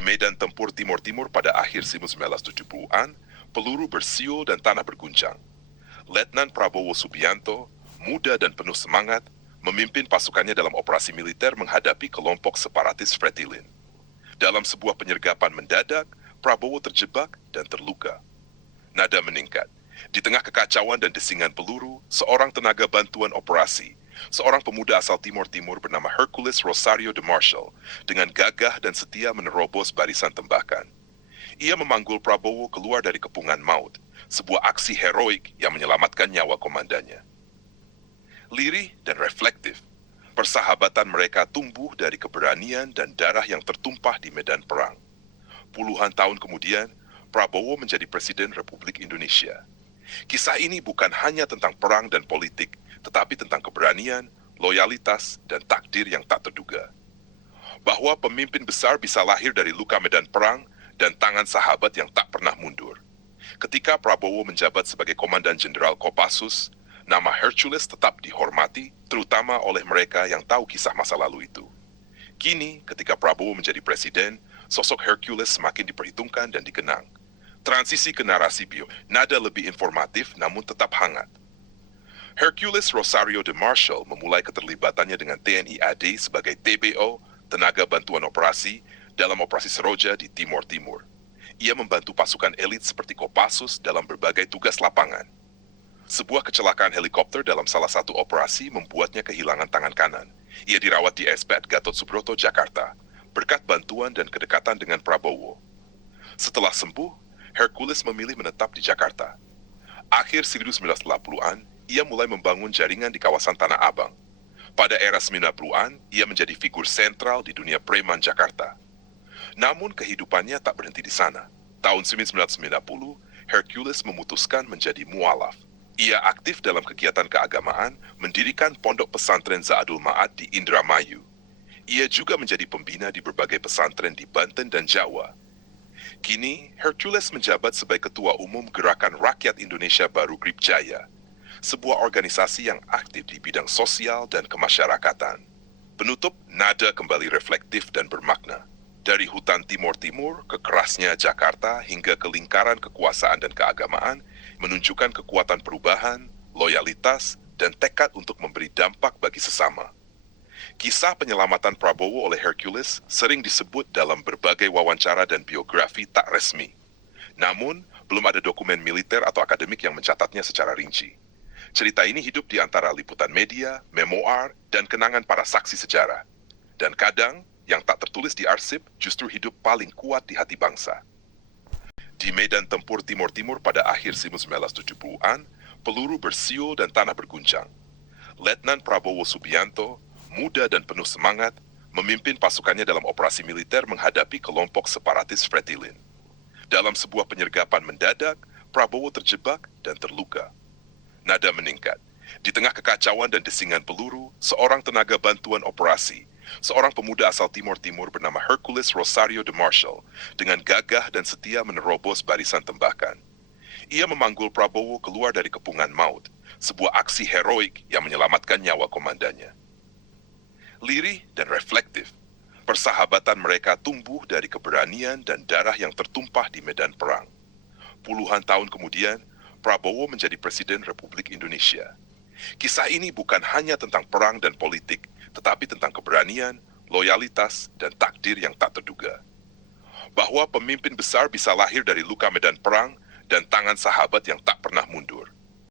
Di medan tempur Timur Timur pada akhir 1970-an, peluru bersiul dan tanah berguncang. Letnan Prabowo Subianto, muda dan penuh semangat, memimpin pasukannya dalam operasi militer menghadapi kelompok separatis Fretilin. Dalam sebuah penyergapan mendadak, Prabowo terjebak dan terluka. Nada meningkat. Di tengah kekacauan dan desingan peluru, seorang tenaga bantuan operasi, seorang pemuda asal Timur Timur bernama Hercules Rosario de Marshall, dengan gagah dan setia menerobos barisan tembakan. Ia memanggul Prabowo keluar dari kepungan maut, sebuah aksi heroik yang menyelamatkan nyawa komandannya. Lirih dan reflektif, persahabatan mereka tumbuh dari keberanian dan darah yang tertumpah di medan perang. Puluhan tahun kemudian, Prabowo menjadi Presiden Republik Indonesia. Kisah ini bukan hanya tentang perang dan politik, tetapi tentang keberanian, loyalitas, dan takdir yang tak terduga. Bahwa pemimpin besar bisa lahir dari luka medan perang dan tangan sahabat yang tak pernah mundur. Ketika Prabowo menjabat sebagai Komandan Jenderal Kopassus, nama Hercules tetap dihormati, terutama oleh mereka yang tahu kisah masa lalu itu. Kini, ketika Prabowo menjadi presiden, sosok Hercules semakin diperhitungkan dan dikenang. Transisi ke narasi bio, nada lebih informatif namun tetap hangat. Hercules Rosario de Marshall memulai keterlibatannya dengan TNI AD sebagai TBO, Tenaga Bantuan Operasi, dalam Operasi Seroja di Timur Timur. Ia membantu pasukan elit seperti Kopassus dalam berbagai tugas lapangan. Sebuah kecelakaan helikopter dalam salah satu operasi membuatnya kehilangan tangan kanan. Ia dirawat di SPAD Gatot Subroto, Jakarta, berkat bantuan dan kedekatan dengan Prabowo. Setelah sembuh, Hercules memilih menetap di Jakarta. Akhir 1980-an, ia mulai membangun jaringan di kawasan Tanah Abang. Pada era 90-an, ia menjadi figur sentral di dunia preman Jakarta. Namun kehidupannya tak berhenti di sana. Tahun 1990, Hercules memutuskan menjadi mualaf. Ia aktif dalam kegiatan keagamaan, mendirikan pondok pesantren Za'adul Ma'ad di Indramayu. Ia juga menjadi pembina di berbagai pesantren di Banten dan Jawa. Kini, Hercules menjabat sebagai Ketua Umum Gerakan Rakyat Indonesia Baru Gripjaya, sebuah organisasi yang aktif di bidang sosial dan kemasyarakatan. Penutup, nada kembali reflektif dan bermakna. Dari hutan Timur Timur ke kerasnya Jakarta hingga ke lingkaran kekuasaan dan keagamaan, menunjukkan kekuatan perubahan, loyalitas, dan tekad untuk memberi dampak bagi sesama. Kisah penyelamatan Prabowo oleh Hercules sering disebut dalam berbagai wawancara dan biografi tak resmi. Namun, belum ada dokumen militer atau akademik yang mencatatnya secara rinci. Cerita ini hidup di antara liputan media, memoir, dan kenangan para saksi sejarah. Dan kadang, yang tak tertulis di arsip justru hidup paling kuat di hati bangsa. Di medan tempur Timur Timur pada akhir 1970-an, peluru bersiul dan tanah berguncang. Letnan Prabowo Subianto, muda dan penuh semangat, memimpin pasukannya dalam operasi militer menghadapi kelompok separatis Fretilin. Dalam sebuah penyergapan mendadak, Prabowo terjebak dan terluka. Nada meningkat. Di tengah kekacauan dan desingan peluru, seorang tenaga bantuan operasi, seorang pemuda asal Timur Timur bernama Hercules Rosario de Marshall, dengan gagah dan setia menerobos barisan tembakan. Ia memanggul Prabowo keluar dari kepungan maut, sebuah aksi heroik yang menyelamatkan nyawa komandannya. Lirih dan reflektif, persahabatan mereka tumbuh dari keberanian dan darah yang tertumpah di medan perang. Puluhan tahun kemudian, Prabowo menjadi Presiden Republik Indonesia. Kisah ini bukan hanya tentang perang dan politik, tetapi tentang keberanian, loyalitas, dan takdir yang tak terduga. Bahwa pemimpin besar bisa lahir dari luka medan perang dan tangan sahabat yang tak pernah mundur.